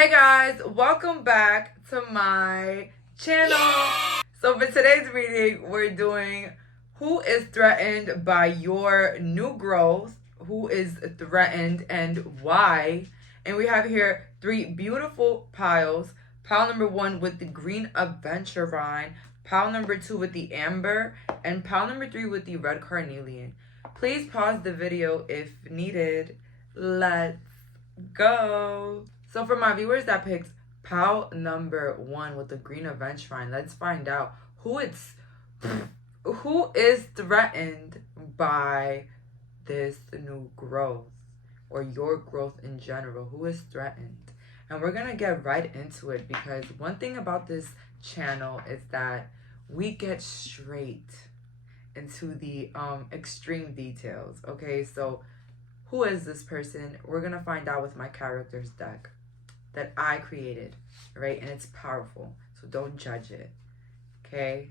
Hey guys, welcome back to my channel. So for today's reading, we're doing who is threatened by your new growth, who is threatened and why. And we have here three beautiful piles. Pile number 1 with the green aventurine, pile number 2 with the amber, and pile number 3 with the red carnelian. Please pause the video if needed. Let's go. So for my viewers that picked pile number 1 with the green aventurine, let's find out who is threatened by this new growth or your growth in general. Who is threatened? And we're gonna get right into it, because one thing about this channel is that we get straight into the extreme details. Okay, so who is this person? We're gonna find out with my characters deck that I created, right? And it's powerful, so don't judge it, okay?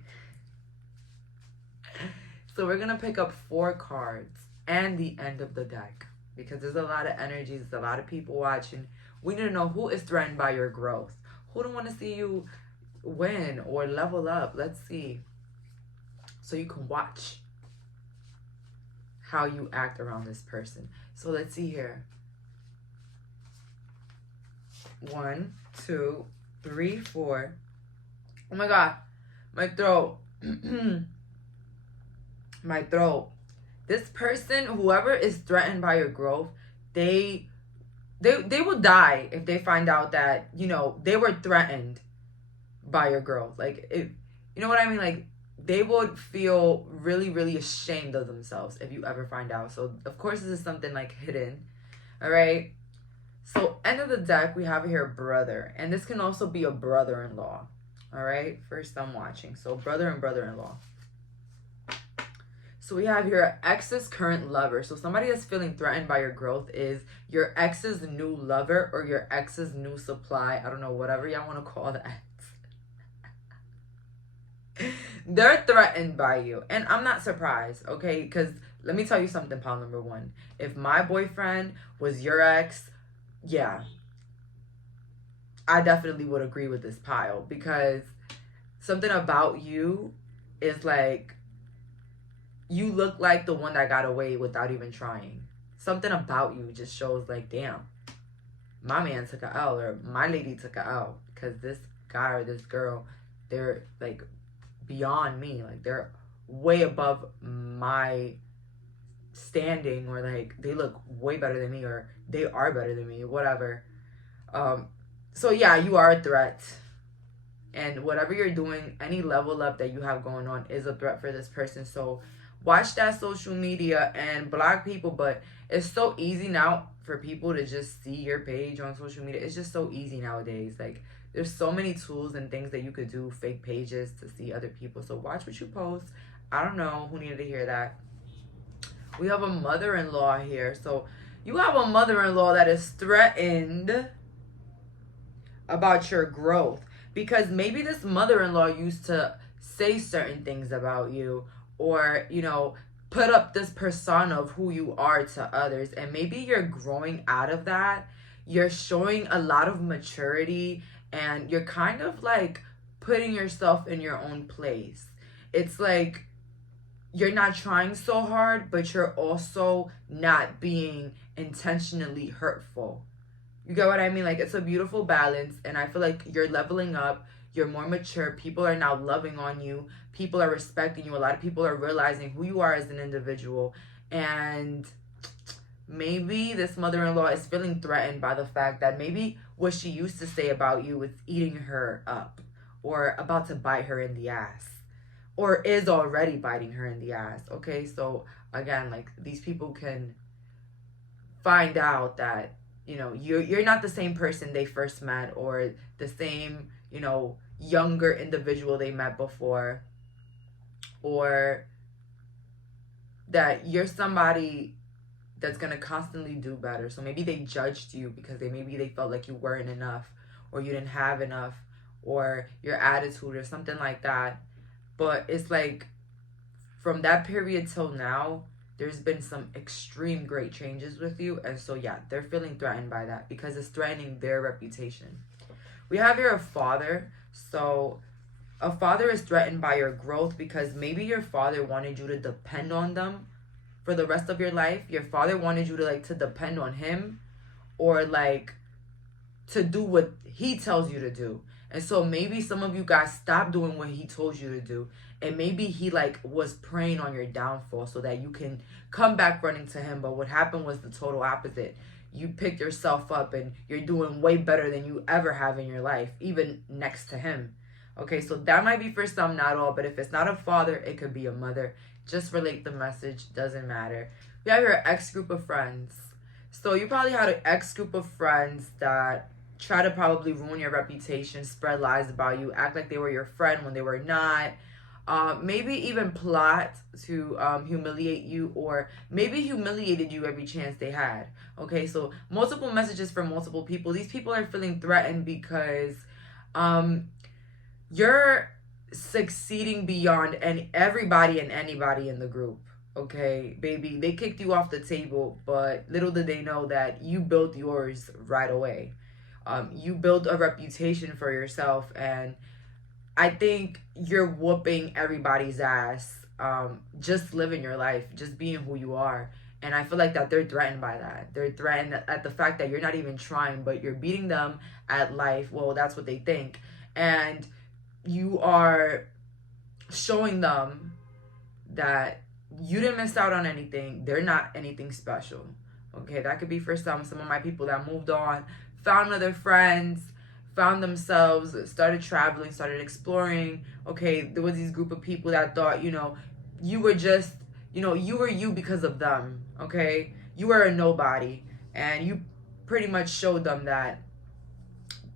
So we're gonna pick up 4 cards and the end of the deck, because there's a lot of energies, there's a lot of people watching. We need to know who is threatened by your growth. Who don't want to see you win or level up? Let's see. So you can watch how you act around this person. So let's see here. 1, 2, 3, 4. Oh my god, my throat. My throat. This person, whoever is threatened by your growth, they will die if they find out that, you know, they were threatened by your growth. Like, if you know what I mean, like, they would feel really, really ashamed of themselves if you ever find out. So of course this is something like hidden. All right. So end of the deck, we have here brother, and this can also be a brother-in-law. All right, first I'm watching. So brother and brother-in-law. So we have your ex's current lover. So somebody that's feeling threatened by your growth is your ex's new lover or your ex's new supply. I don't know, whatever y'all want to call that. They're threatened by you, and I'm not surprised, okay? Because let me tell you something, pile number 1. If my boyfriend was your ex, yeah, I definitely would agree with this pile, because something about you is like, you look like the one that got away without even trying. Something about you just shows like, damn, my man took a L, or my lady took a L, because this guy or this girl, they're like beyond me. Like, they're way above my standing, or like they look way better than me, or they are better than me, whatever. So yeah, you are a threat, and whatever you're doing, any level up that you have going on is a threat for this person. So watch that social media and block people. But it's so easy now for people to just see your page on social media. It's just so easy nowadays. Like, there's so many tools and things that you could do, fake pages to see other people. So watch what you post. I don't know who needed to hear that. We have a mother-in-law here. So you have a mother-in-law that is threatened about your growth, because maybe this mother-in-law used to say certain things about you, or, you know, put up this persona of who you are to others, and maybe you're growing out of that. You're showing a lot of maturity, and you're kind of like putting yourself in your own place. It's like you're not trying so hard, but you're also not being intentionally hurtful. You get what I mean? Like, it's a beautiful balance, and I feel like you're leveling up. You're more mature. People are now loving on you. People are respecting you. A lot of people are realizing who you are as an individual. And maybe this mother-in-law is feeling threatened by the fact that maybe what she used to say about you is eating her up, or about to bite her in the ass, or is already biting her in the ass. Okay, so again, like, these people can find out that, you know, you're not the same person they first met, or the same, you know, younger individual they met before, or that you're somebody that's gonna constantly do better. So maybe they judged you because maybe they felt like you weren't enough, or you didn't have enough, or your attitude or something like that. But it's like, from that period till now, there's been some extreme great changes with you. And so, yeah, they're feeling threatened by that because it's threatening their reputation. We have here a father. So a father is threatened by your growth because maybe your father wanted you to depend on them for the rest of your life. Your father wanted you to like to depend on him, or like to do what he tells you to do. And so maybe some of you guys stopped doing what he told you to do. And maybe he like was preying on your downfall so that you can come back running to him. But what happened was the total opposite. You picked yourself up and you're doing way better than you ever have in your life, even next to him. Okay, so that might be for some, not all. But if it's not a father, it could be a mother. Just relate the message, doesn't matter. We have your ex group of friends. So you probably had an ex group of friends that try to probably ruin your reputation, spread lies about you, act like they were your friend when they were not. Maybe even plot to humiliate you, or maybe humiliated you every chance they had. Okay, so multiple messages from multiple people. These people are feeling threatened because you're succeeding beyond everybody and anybody in the group. Okay, baby, they kicked you off the table, but little did they know that you built yours right away. You built a reputation for yourself, and I think you're whooping everybody's ass. Just living your life, just being who you are. And I feel like that they're threatened by that. They're threatened at the fact that you're not even trying, but you're beating them at life. Well, that's what they think. And you are showing them that you didn't miss out on anything. They're not anything special. Okay, that could be for some of my people that moved on, found other friends, found themselves, started traveling, started exploring. Okay, there was these group of people that thought, you were just, you were you because of them. Okay, you were a nobody, and you pretty much showed them that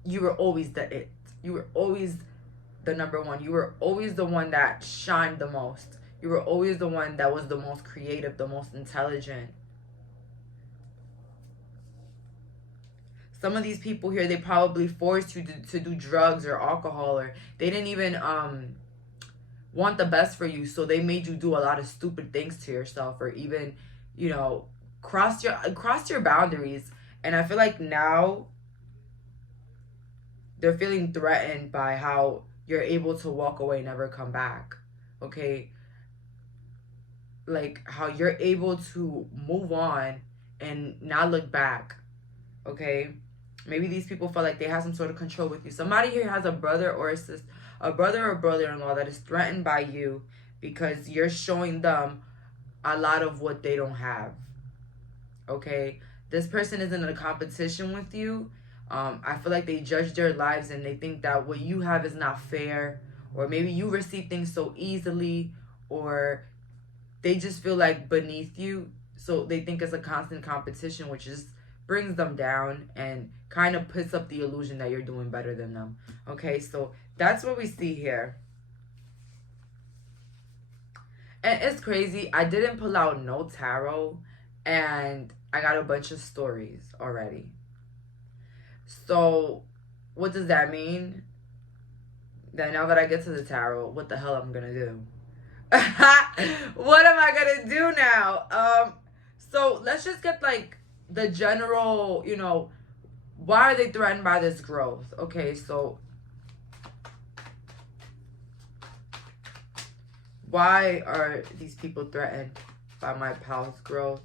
you were always the it. You were always the number one. You were always the one that shined the most. You were always the one that was the most creative, the most intelligent. Some of these people here, they probably forced you to do drugs or alcohol, or they didn't even want the best for you, so they made you do a lot of stupid things to yourself, or even, cross your boundaries. And I feel like now they're feeling threatened by how you're able to walk away, never come back. Okay, like how you're able to move on and not look back. Okay, maybe these people feel like they have some sort of control with you. Somebody here has a brother or a sister, a brother or brother-in-law that is threatened by you because you're showing them a lot of what they don't have. Okay, this person isn't in a competition with you. I feel like they judge their lives and they think that what you have is not fair, or maybe you receive things so easily, or they just feel like beneath you, so they think it's a constant competition, which just brings them down and kind of puts up the illusion that you're doing better than them. Okay, so that's what we see here. And it's crazy, I didn't pull out no tarot, and I got a bunch of stories already. So what does that mean? That now that I get to the tarot, what the hell I'm gonna do? What am I gonna do now? So let's just get like the general, why are they threatened by this growth? Okay, so why are these people threatened by my pal's growth?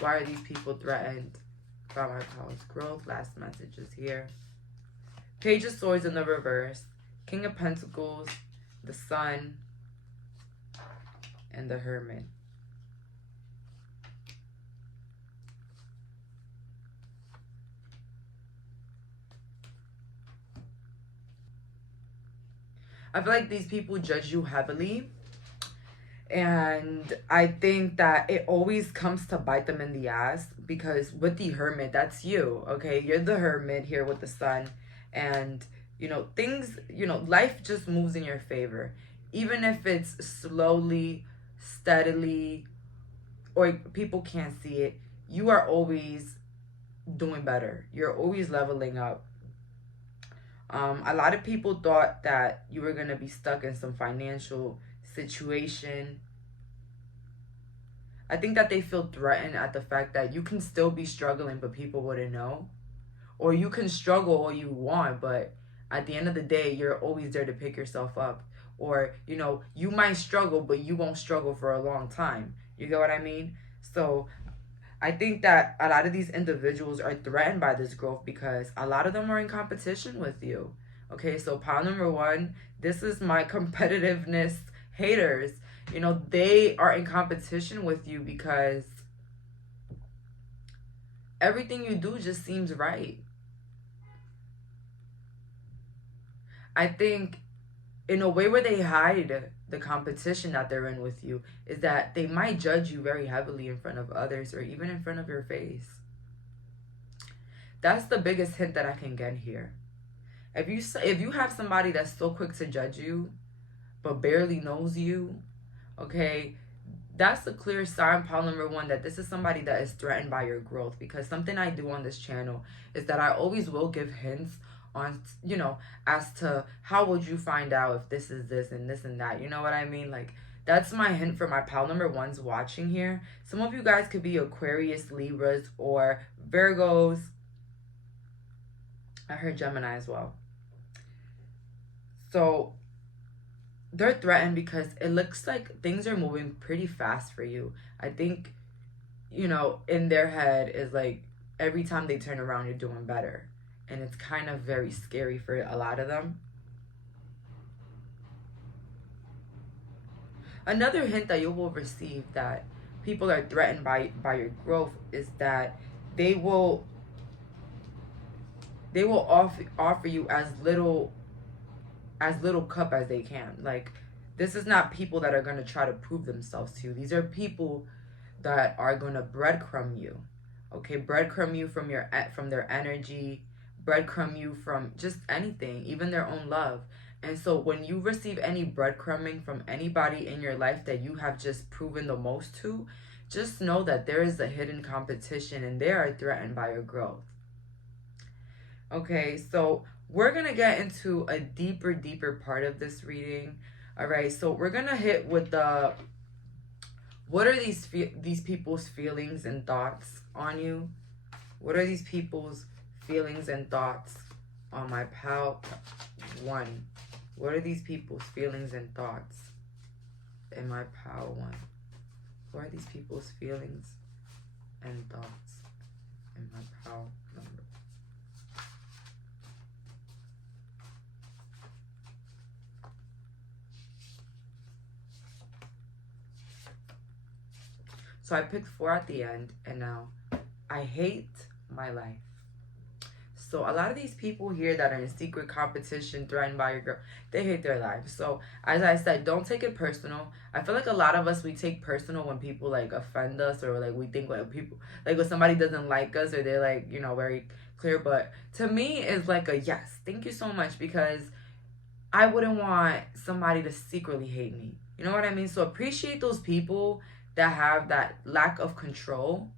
Why are these people threatened by my pal's growth? Last message is here. Page of Swords in the reverse, King of Pentacles, the Sun, and the Hermit. I feel like these people judge you heavily, and I think that it always comes to bite them in the ass, because with the Hermit, that's you. Okay, you're the Hermit here with the Sun, and things, life just moves in your favor, even if it's slowly, steadily, or people can't see it. You are always doing better. You're always leveling up. A lot of people thought that you were going to be stuck in some financial situation. I think that they feel threatened at the fact that you can still be struggling, but people wouldn't know. Or you can struggle all you want, but at the end of the day, you're always there to pick yourself up. Or, you know, you might struggle, but you won't struggle for a long time. You get what I mean? So I think that a lot of these individuals are threatened by this growth because a lot of them are in competition with you. Okay, so pile number one, this is my competitiveness haters. You know, they are in competition with you because everything you do just seems right. I think in a way where they hide the competition that they're in with you is that they might judge you very heavily in front of others or even in front of your face. That's the biggest hint that I can get here. If you have somebody that's so quick to judge you but barely knows you, okay, that's a clear sign, pile number one, that this is somebody that is threatened by your growth. Because something I do on this channel is that I always will give hints on, you know, as to how would you find out if this is this and this and that. You know what I mean? Like, that's my hint for my pile number ones watching here. Some of you guys could be Aquarius, Libras, or Virgos. I heard Gemini as well. So they're threatened because it looks like things are moving pretty fast for you. I think, you know, in their head is like every time they turn around, you're doing better. And it's kind of very scary for a lot of them. Another hint that you will receive that people are threatened by your growth is that they will offer you as little cup as they can. Like, this is not people that are going to try to prove themselves to you. These are people that are going to breadcrumb you. Okay, breadcrumb you from their energy, breadcrumb you from just anything, even their own love. And so when you receive any breadcrumbing from anybody in your life that you have just proven the most to, just know that there is a hidden competition and they are threatened by your growth. Okay, so we're going to get into a deeper part of this reading. All right, so we're going to hit with the, what are these people's feelings and thoughts on you? What are these people's feelings and thoughts on my pile one? What are these people's feelings and thoughts in my pile one? What are these people's feelings and thoughts in my pile number? So I picked 4 at the end, and now I hate my life. So a lot of these people here that are in secret competition, threatened by your girl, they hate their lives. So as I said, don't take it personal. I feel like a lot of us, we take personal when people like offend us, or like we think when people, like when somebody doesn't like us, or they're like, you know, very clear. But to me, it's like a yes, thank you so much, because I wouldn't want somebody to secretly hate me. You know what I mean? So appreciate those people that have that lack of control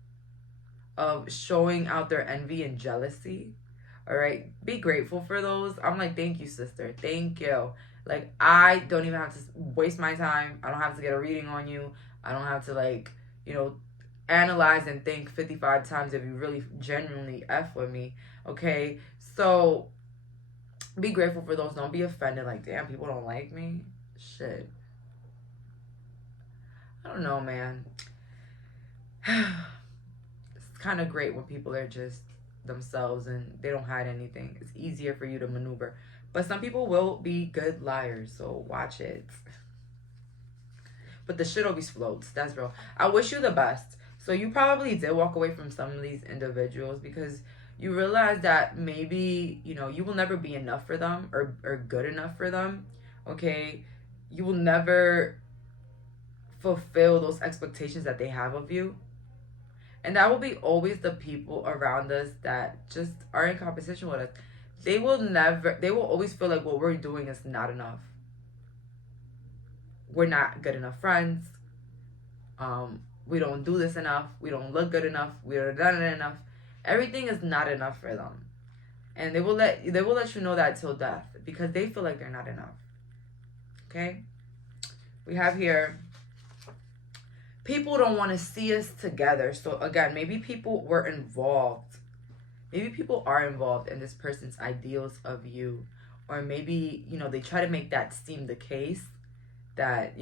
of showing out their envy and jealousy. All right, be grateful for those. I'm like, thank you, sister, thank you. Like, I don't even have to waste my time. I don't have to get a reading on you. I don't have to, like, you know, analyze and think 55 times if you really genuinely F with me. Okay, so be grateful for those. Don't be offended like, damn, people don't like me. Shit, I don't know, man. It's kind of great when people are just themselves and they don't hide anything. It's easier for you to maneuver. But some people will be good liars, so watch it. But the shit always floats. That's real. I wish you the best. So you probably did walk away from some of these individuals because you realize that maybe, you know, you will never be enough for them or good enough for them. Okay? You will never fulfill those expectations that they have of you. And that will be always the people around us that just are in competition with us. They will always feel like what we're doing is not enough. We're not good enough friends. We don't do this enough. We don't look good enough. We are done it enough. Everything is not enough for them. And they will let you know that till death because they feel like they're not enough. Okay? We have here people don't want to see us together. So again, maybe people were involved. Maybe people are involved in this person's ideals of you. Or maybe, you know, they try to make that seem the case. That,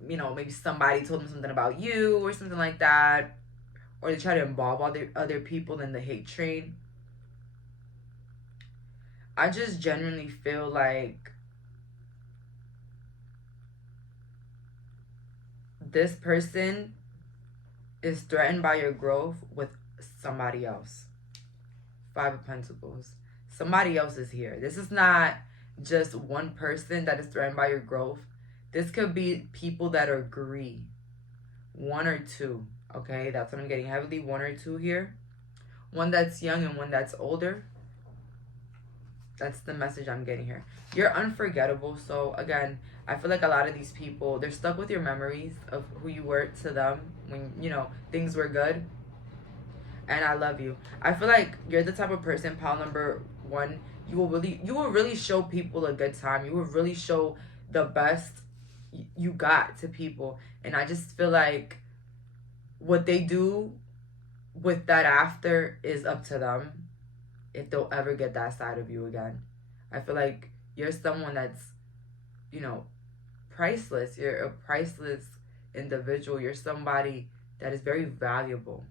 maybe somebody told them something about you or something like that. Or they try to involve other people in the hate train. I just genuinely feel like this person is threatened by your growth with somebody else. 5 of Pentacles. Somebody else is here. This is not just one person that is threatened by your growth. This could be people that agree. 1 or 2. Okay, that's what I'm getting. Heavily 1 or 2 here. One that's young and one that's older. That's the message I'm getting here. You're unforgettable. So again, I feel like a lot of these people, they're stuck with your memories of who you were to them when, things were good. And I love you. I feel like you're the type of person, pile number 1, you will really show people a good time. You will really show the best you got to people. And I just feel like what they do with that after is up to them, if they'll ever get that side of you again. I feel like you're someone that's, priceless. You're a priceless individual. You're somebody that is very valuable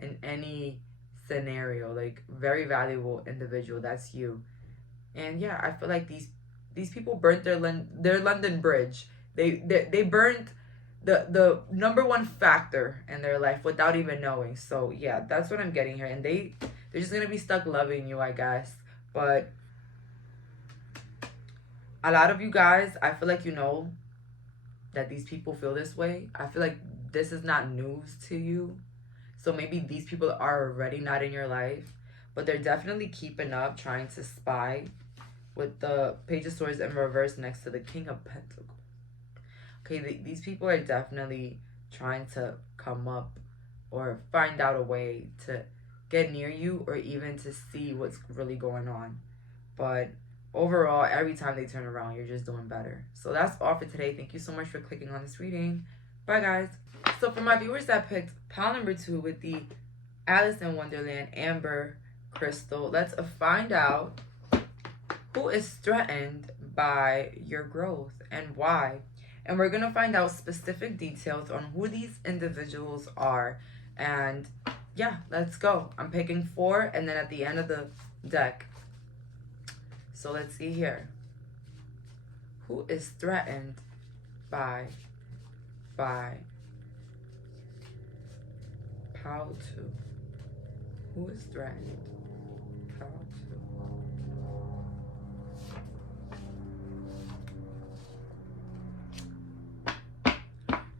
in any scenario. Like, very valuable individual. That's you. And yeah, I feel like these people burnt their London Bridge. They burnt the number 1 factor in their life without even knowing. So yeah, that's what I'm getting here. And they're just gonna be stuck loving you, I guess. But a lot of you guys, I feel like that these people feel this way. I feel like this is not news to you. So maybe these people are already not in your life, but they're definitely keeping up, trying to spy, with the Page of Swords in reverse next to the King of Pentacles. Okay, these people are definitely trying to come up or find out a way to get near you or even to see what's really going on. But overall, every time they turn around, you're just doing better. So that's all for today. Thank you so much for clicking on this reading. Bye, guys. So for my viewers that picked pile number 2 with the Alice in Wonderland Amber Crystal, let's find out who is threatened by your growth and why. And we're going to find out specific details on who these individuals are. And yeah, let's go. I'm picking 4 and then at the end of the deck. So let's see here. Who is threatened by pile 2? Who is threatened? Pile 2.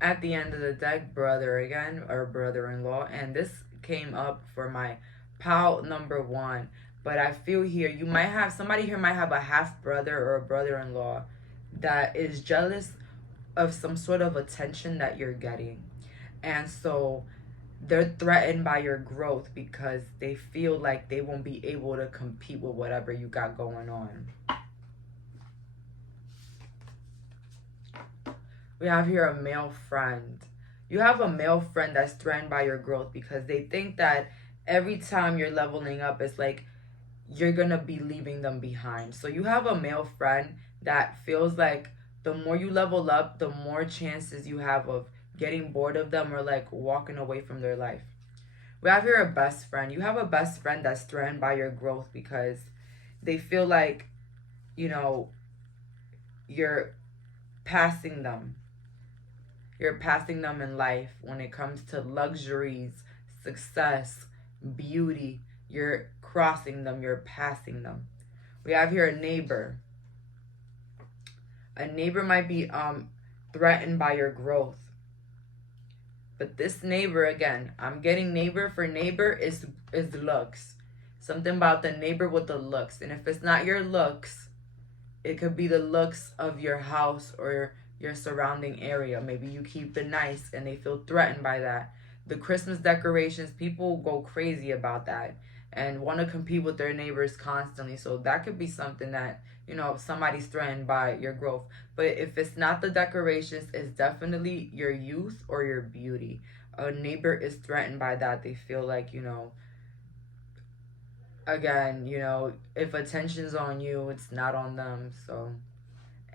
At the end of the deck, brother again, or brother-in-law. And this came up for my pile number 1. But I feel here, somebody here might have a half-brother or a brother-in-law that is jealous of some sort of attention that you're getting. And so they're threatened by your growth because they feel like they won't be able to compete with whatever you got going on. We have here a male friend. You have a male friend that's threatened by your growth because they think that every time you're leveling up, it's like you're going to be leaving them behind. So you have a male friend that feels like the more you level up, the more chances you have of getting bored of them or like walking away from their life. We have here a best friend. You have a best friend that's threatened by your growth because they feel like, you're passing them. You're passing them in life when it comes to luxuries, success, beauty. You're crossing them. You're passing them. We have here a neighbor. A neighbor might be threatened by your growth. But this neighbor, again, I'm getting neighbor for neighbor is looks. Something about the neighbor with the looks. And if it's not your looks, it could be the looks of your house or your surrounding area. Maybe you keep it nice and they feel threatened by that. The Christmas decorations, people go crazy about that and want to compete with their neighbors constantly. So that could be something that you know, somebody's threatened by your growth. But if it's not the decorations, it's definitely your youth or your beauty. A neighbor is threatened by that. They feel like, you know, again, you know, if attention's on you, it's not on them. So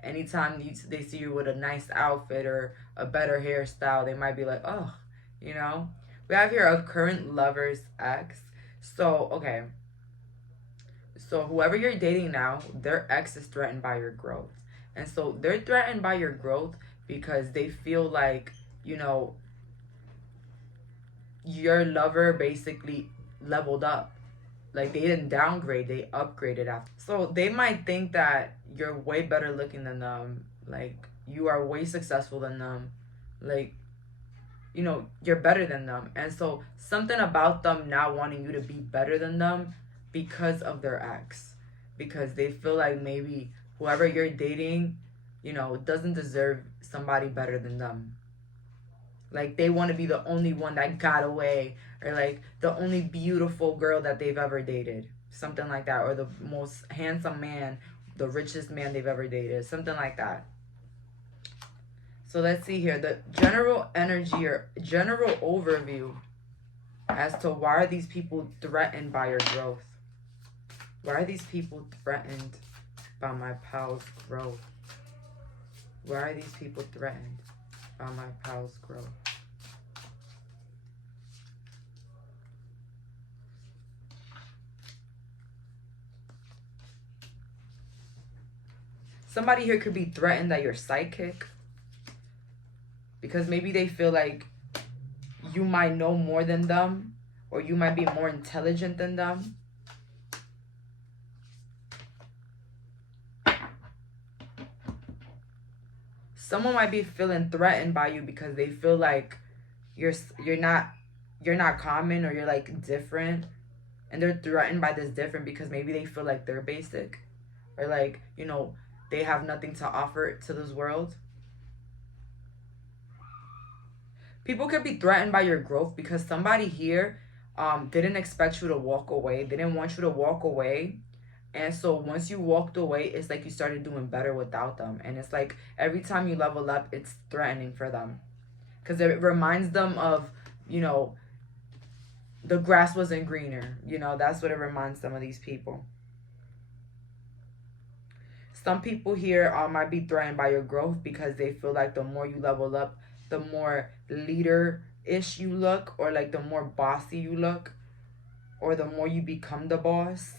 anytime they see you with a nice outfit or a better hairstyle, they might be like, oh, you know. We have here a current lover's ex. So, okay. So whoever you're dating now, their ex is threatened by your growth. And so they're threatened by your growth because they feel like, you know, your lover basically leveled up. Like, they didn't downgrade, they upgraded after. So they might think that you're way better looking than them. Like, you are way successful than them. Like, you know, you're better than them. And so something about them now wanting you to be better than them because of their ex. Because they feel like maybe whoever you're dating, you know, doesn't deserve somebody better than them. Like, they want to be the only one that got away, or like the only beautiful girl that they've ever dated. Something like that. Or the most handsome man, the richest man they've ever dated. Something like that. So let's see here. The general energy or general overview as to why are these people threatened by your growth. Why are these people threatened by my pal's growth? Why are these people threatened by my pal's growth? Somebody here could be threatened that you're psychic. Because maybe they feel like you might know more than them. Or you might be more intelligent than them. Someone might be feeling threatened by you because they feel like you're not common, or you're like different. And they're threatened by this different because maybe they feel like they're basic. Or like, you know, they have nothing to offer to this world. People could be threatened by your growth because somebody here didn't expect you to walk away. They didn't want you to walk away. And so once you walked away, it's like you started doing better without them. And it's like every time you level up, it's threatening for them. Because it reminds them of, you know, the grass wasn't greener. You know, that's what it reminds some of these people. Some people here might be threatened by your growth because they feel like the more you level up, the more leader-ish you look, or like the more bossy you look, or the more you become the boss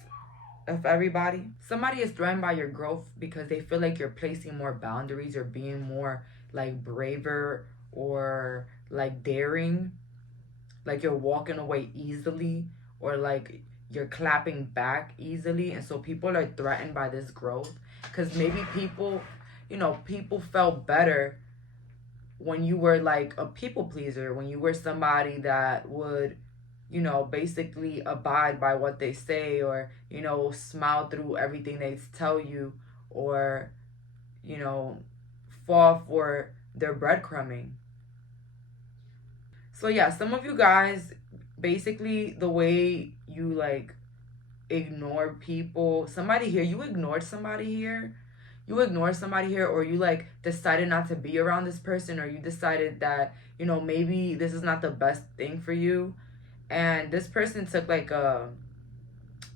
of everybody. Somebody is threatened by your growth because they feel like you're placing more boundaries or being more like braver or like daring. Like you're walking away easily, or like you're clapping back easily. And so people are threatened by this growth because maybe people, you know, people felt better when you were like a people pleaser, when you were somebody that would, you know, basically abide by what they say, or, you know, smile through everything they tell you, or, you know, fall for their breadcrumbing. So yeah, some of you guys, basically the way you like ignore people, somebody here, you ignored somebody here. You ignored somebody here, or you like decided not to be around this person, or you decided that, you know, maybe this is not the best thing for you. And this person took like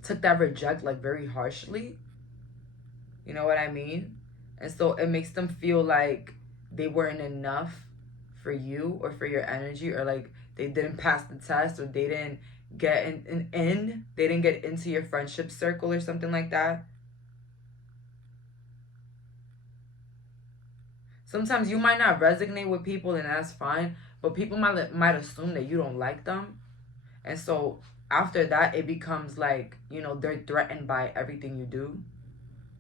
took that reject like very harshly. You know what I mean? And so it makes them feel like they weren't enough for you or for your energy, or like they didn't pass the test, or they didn't get they didn't get into your friendship circle or something like that. Sometimes you might not resonate with people, and that's fine, but people might assume that you don't like them. And so after that, it becomes like, you know, they're threatened by everything you do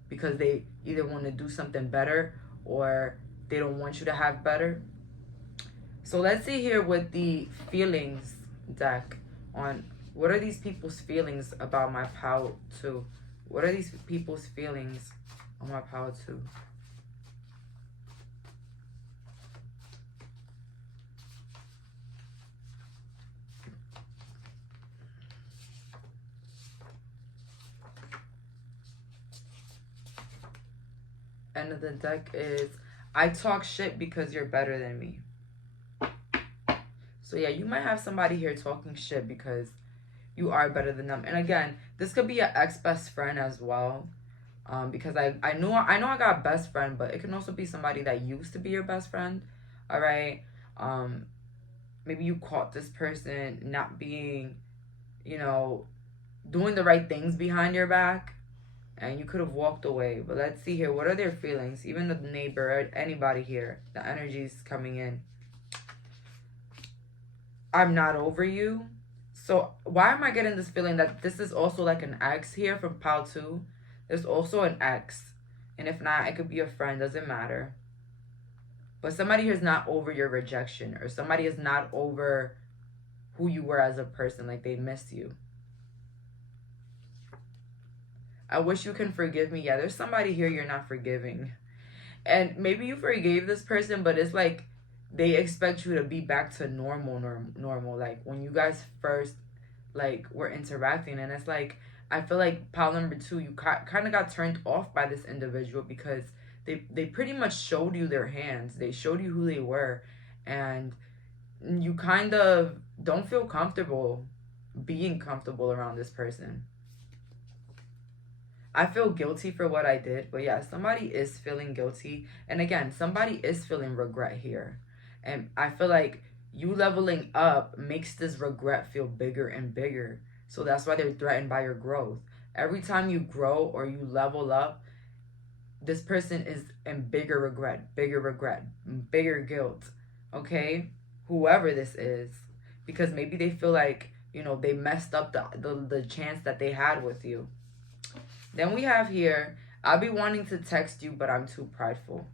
because they either want to do something better, or they don't want you to have better. So let's see here with the feelings deck on what are these people's feelings about my pal 2. What are these people's feelings on my pal 2? end of the deck is, I talk shit because you're better than me. So yeah, you might have somebody here talking shit because you are better than them. And again, this could be an ex-best friend as well. Because I know I got best friend, but it can also be somebody that used to be your best friend. All right. Maybe you caught this person not being, doing the right things behind your back, and you could have walked away. But let's see here. What are their feelings? Even the neighbor, anybody here, the energy's coming in. I'm not over you. So why am I getting this feeling that this is also like an ex here from pile 2? There's also an ex. And if not, it could be a friend. Doesn't matter. But somebody here is not over your rejection. Or somebody is not over who you were as a person. Like they miss you. I wish you can forgive me. Yeah, there's somebody here you're not forgiving. And maybe you forgave this person, but it's like they expect you to be back to normal. Like when you guys first were interacting, and it's like I feel like pile number 2, you kind of got turned off by this individual because they pretty much showed you their hands. They showed you who they were, and you kind of don't feel comfortable being comfortable around this person. I feel guilty for what I did, but yeah, somebody is feeling guilty. And again, somebody is feeling regret here. And I feel like you leveling up makes this regret feel bigger and bigger. So that's why they're threatened by your growth. Every time you grow or you level up, this person is in bigger regret, bigger guilt. Okay? Whoever this is. Because maybe they feel like, they messed up the chance that they had with you. Then we have here, I'll be wanting to text you, but I'm too prideful.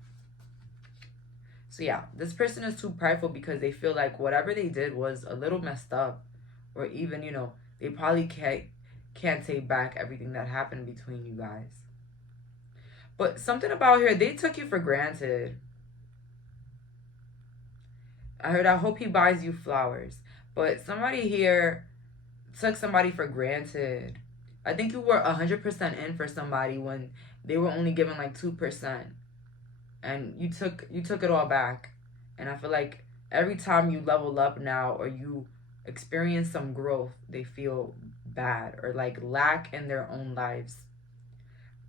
So yeah, this person is too prideful because they feel like whatever they did was a little messed up. Or even, they probably can't take back everything that happened between you guys. But something about here, they took you for granted. I hope he buys you flowers. But somebody here took somebody for granted. I think you were 100% in for somebody when they were only given like 2%. And you took it all back. And I feel like every time you level up now or you experience some growth, they feel bad or like lack in their own lives.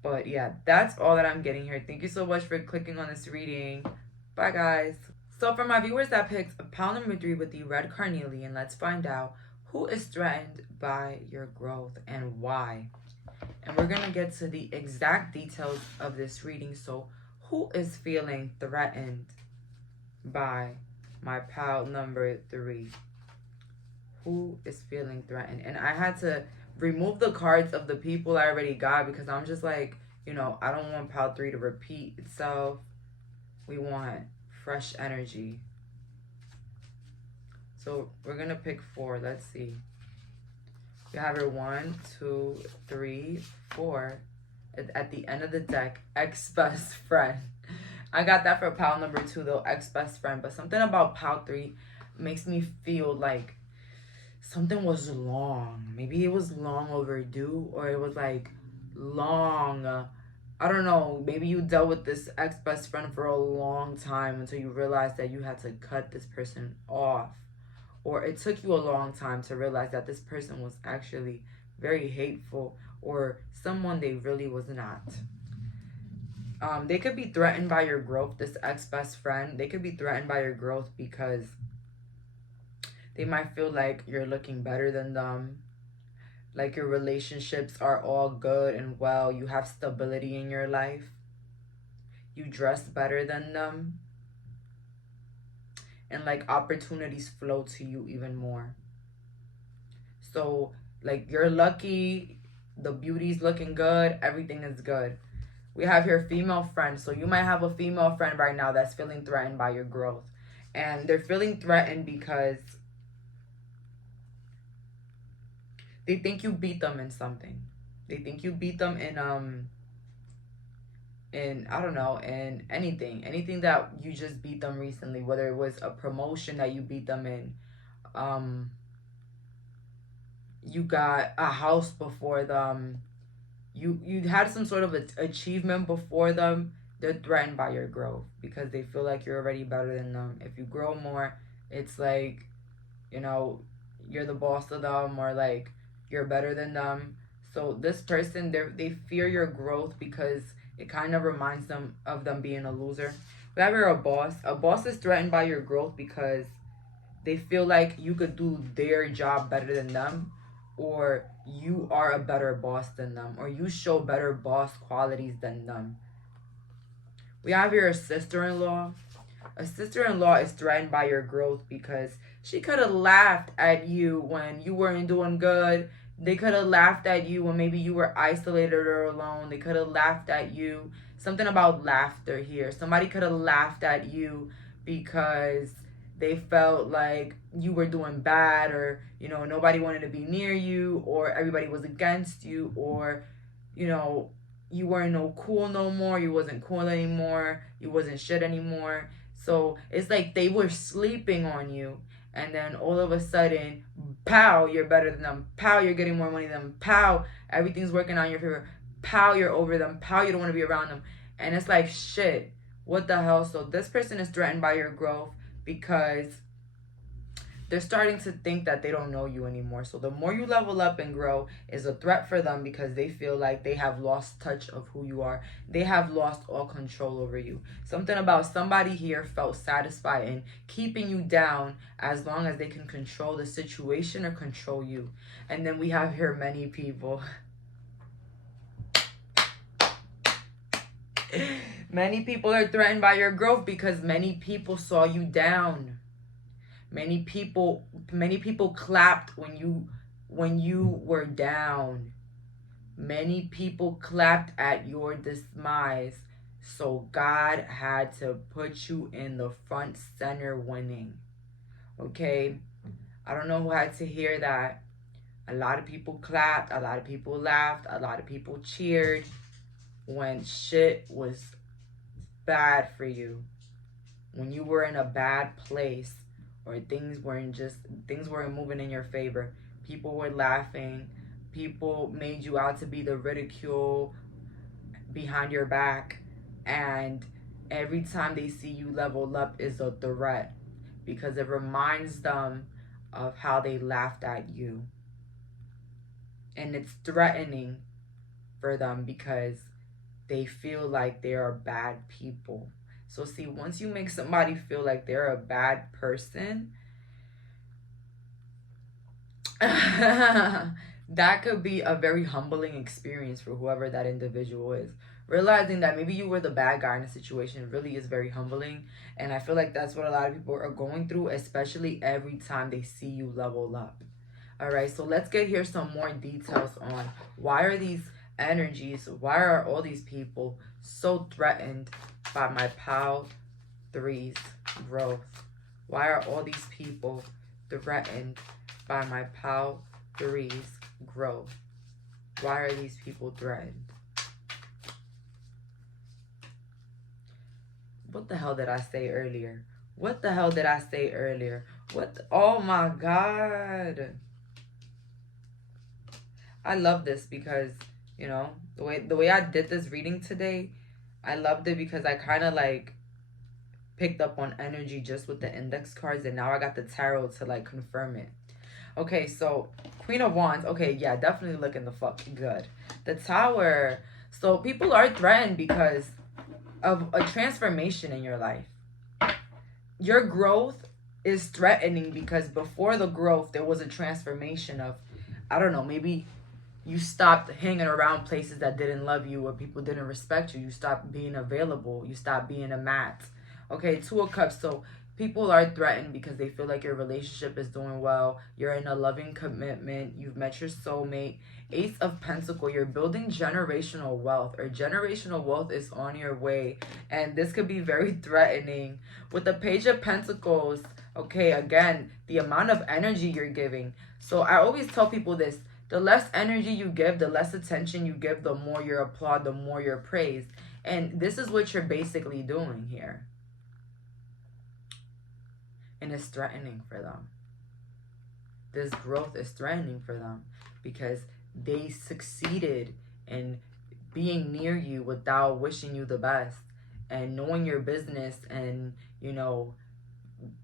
But yeah, that's all that I'm getting here. Thank you so much for clicking on this reading. Bye, guys. So for my viewers that picked pile number 3 with the red carnelian, let's find out who is threatened by your growth and why. And we're going to get to the exact details of this reading. So who is feeling threatened by my pile number 3? Who is feeling threatened? And I had to remove the cards of the people I already got because I'm just like, I don't want pile 3 to repeat itself. We want fresh energy. So we're going to pick 4. Let's see. We have here 1, 2, 3, 4. At the end of the deck, ex-best friend. I got that for pile number 2 though, ex-best friend. But something about pile 3 makes me feel like something was long. Maybe it was long overdue, or it was like long. I don't know. Maybe you dealt with this ex-best friend for a long time until you realized that you had to cut this person off. Or it took you a long time to realize that this person was actually very hateful or someone they really was not. They could be threatened by your growth, this ex-best friend. They could be threatened by your growth because they might feel like you're looking better than them. Like your relationships are all good and well. You have stability in your life. You dress better than them. And like opportunities flow to you even more. So like you're lucky, the beauty's looking good, everything is good. We have here female friends. So you might have a female friend right now that's feeling threatened by your growth. And they're feeling threatened because they think you beat them in something. They think you beat them in I don't know, in anything that you just beat them recently, whether it was a promotion that you beat them in, you got a house before them, you had some sort of achievement before them. they're threatened by your growth because they feel like you're already better than them. If you grow more, it's like, you know, you're the boss of them, or like you're better than them. So this person, they fear your growth because it kind of reminds them of them being a loser. Whenever you're a boss, is threatened by your growth because they feel like you could do their job better than them, or you are a better boss than them, or you show better boss qualities than them. We have your sister-in-law. A sister-in-law is threatened by your growth because she could have laughed at you when you weren't doing good. They could have laughed at you when maybe you were isolated or alone. They could have laughed at you. Something about laughter here. Somebody could have laughed at you because they felt like you were doing bad, or, you know, nobody wanted to be near you, or everybody was against you, or, you know, you weren't cool no more. You wasn't cool anymore. You wasn't shit anymore. So it's like they were sleeping on you, and then all of a sudden, pow, you're better than them. Pow, you're getting more money than them. Pow, everything's working on your favor. Pow, you're over them. Pow, you don't want to be around them. And it's like, shit, what the hell? So this person is threatened by your growth because they're starting to think that they don't know you anymore. So the more you level up and grow is a threat for them because they feel like they have lost touch of who you are. They have lost all control over you. Something about somebody here felt satisfied in keeping you down as long as they can control the situation or control you. And then we have here many people. Many people are threatened by your growth because many people saw you down. Many people clapped when you were down. Many people clapped at your demise. So God had to put you in the front center winning. Okay? I don't know who had to hear that. A lot of people clapped, a lot of people laughed, a lot of people cheered when shit was bad for you. When you were in a bad place, or things weren't moving in your favor. People were laughing. People made you out to be the ridicule behind your back. And every time they see you level up is a threat because it reminds them of how they laughed at you. And it's threatening for them because they feel like they are bad people. So see, once you make somebody feel like they're a bad person, that could be a very humbling experience for whoever that individual is. Realizing that maybe you were the bad guy in a situation really is very humbling. And I feel like that's what a lot of people are going through, especially every time they see you level up. All right, so let's get here some more details on why are these energies, why are all these people so threatened by my Pal 3's growth? Why are all these people threatened by my Pal 3's growth? Why are these people threatened? What the hell did I say earlier? What the hell did I say earlier? Oh my God. I love this because, you know, the way I did this reading today, I loved it because I kind of like picked up on energy just with the index cards, and now I got the tarot to like confirm it. Okay, so Queen of Wands. Okay, yeah, definitely looking the fuck good. The Tower. So people are threatened because of a transformation in your life. Your growth is threatening because before the growth, there was a transformation of, I don't know, maybe you stopped hanging around places that didn't love you or people didn't respect you. You stopped being available. You stopped being a mat. Okay, Two of Cups. So people are threatened because they feel like your relationship is doing well. You're in a loving commitment. You've met your soulmate. Ace of Pentacles. You're building generational wealth, or generational wealth is on your way. And this could be very threatening. With the Page of Pentacles, okay, again, the amount of energy you're giving. So I always tell people this. The less energy you give, the less attention you give, the more you're applauded, the more you're praised. And this is what you're basically doing here. And it's threatening for them. This growth is threatening for them because they succeeded in being near you without wishing you the best. and knowing your business, and, you know,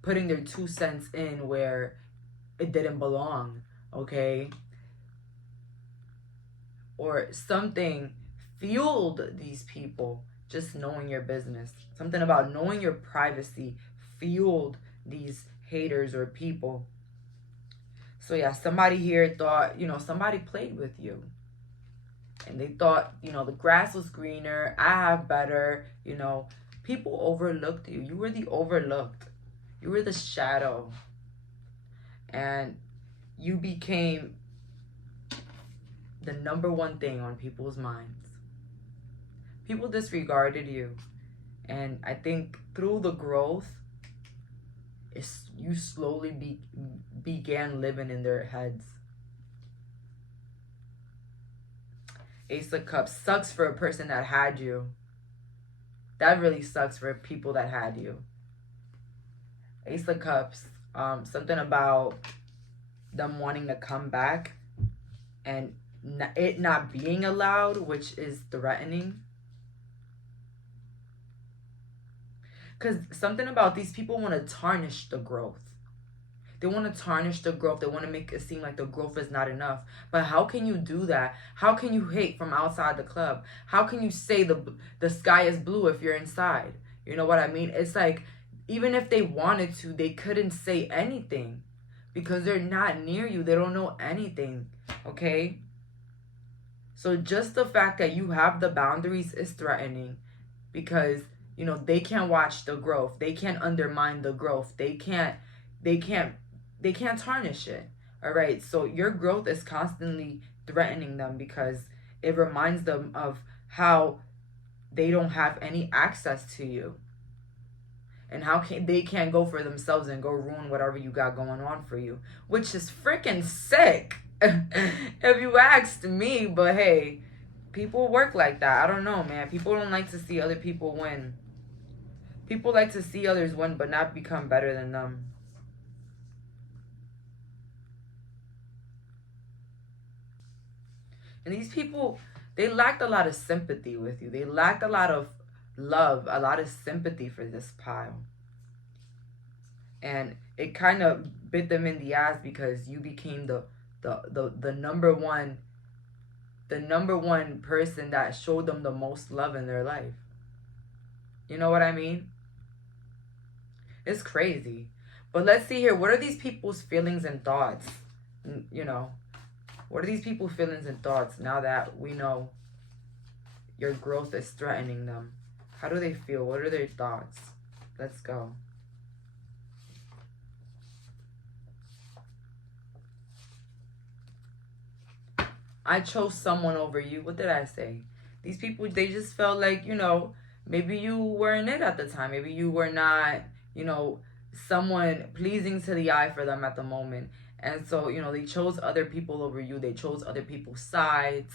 putting their 2 cents in where it didn't belong, okay? Or something fueled these people, just knowing your business. Something about knowing your privacy fueled these haters or people. So yeah, somebody here thought, you know, somebody played with you. And they thought, you know, the grass was greener, I have better, you know. People overlooked you. You were the overlooked. You were the shadow. And you became the number one thing on people's minds. People disregarded you. And I think through the growth, you slowly began living in their heads. Ace of Cups sucks for a person that had you. That really sucks for people that had you. Ace of Cups, something about them wanting to come back and it not being allowed, which is threatening. Because something about these people want to tarnish the growth. They want to tarnish the growth. They want to make it seem like the growth is not enough. But how can you do that? How can you hate from outside the club? How can you say the sky is blue if you're inside? You know what I mean? It's like, even if they wanted to, they couldn't say anything because they're not near you. They don't know anything, okay? So just the fact that you have the boundaries is threatening because, you know, they can't watch the growth. They can't undermine the growth. They can't tarnish it. All right. So your growth is constantly threatening them because it reminds them of how they don't have any access to you. And how they can't go for themselves and go ruin whatever you got going on for you. Which is freaking sick. If you asked me. But hey, people work like that. I don't know, man. People don't like to see other people win. People like to see others win but not become better than them. And these people, they lacked a lot of sympathy with you. They lacked a lot of love, a lot of sympathy for this pile. And it kind of bit them in the ass because you became the number one person that showed them the most love in their life. You know what I mean? It's crazy. But let's see here. What are these people's feelings and thoughts? You know, what are these people's feelings and thoughts now that we know your growth is threatening them? How do they feel? What are their thoughts? Let's go. I chose someone over you. What did I say? These people, they just felt like, you know, maybe you weren't it at the time. Maybe you were not, you know, someone pleasing to the eye for them at the moment. And so, you know, they chose other people over you. They chose other people's sides.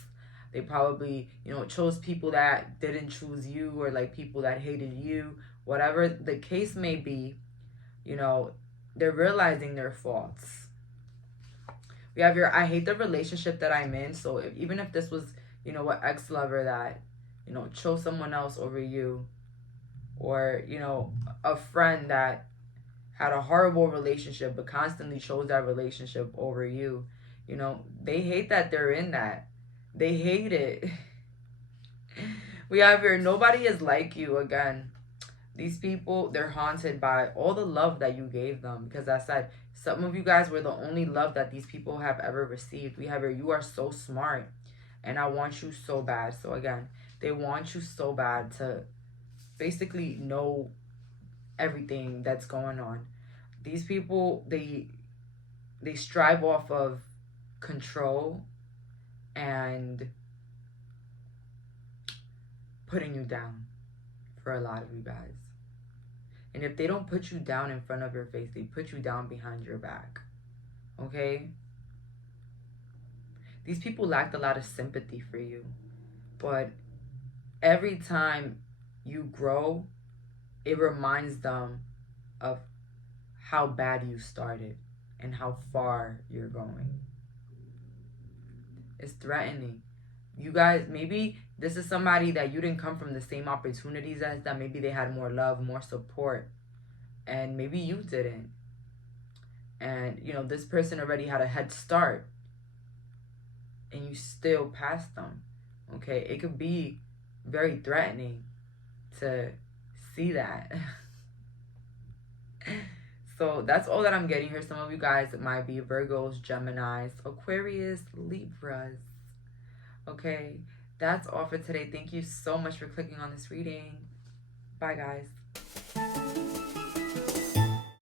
They probably, you know, chose people that didn't choose you, or like people that hated you. Whatever the case may be, you know, they're realizing their faults. We have your, I hate the relationship that I'm in. So even if this was, you know, an ex-lover that, you know, chose someone else over you, or, you know, a friend that had a horrible relationship but constantly chose that relationship over you, you know, they hate that they're in that. They hate it. We have here, nobody is like you again. These people, they're haunted by all the love that you gave them. Because I said, some of you guys were the only love that these people have ever received. We have here, you are so smart. And I want you so bad. So again, they want you so bad to basically know everything that's going on. These people, they strive off of control and putting you down for a lot of you guys. And if they don't put you down in front of your face, they put you down behind your back. Okay? These people lacked a lot of sympathy for you. But every time you grow, it reminds them of how bad you started and how far you're going. It's threatening. you guys, maybe this is somebody that you didn't come from the same opportunities as them. Maybe they had more love, more support, and maybe you didn't. And, you know, this person already had a head start, and you still passed them. Okay, it could be very threatening to see that. So that's all that I'm getting here. Some of you guys might be Virgos, Geminis, Aquarius, Libras. Okay, that's all for today. Thank you so much for clicking on this reading. Bye, guys.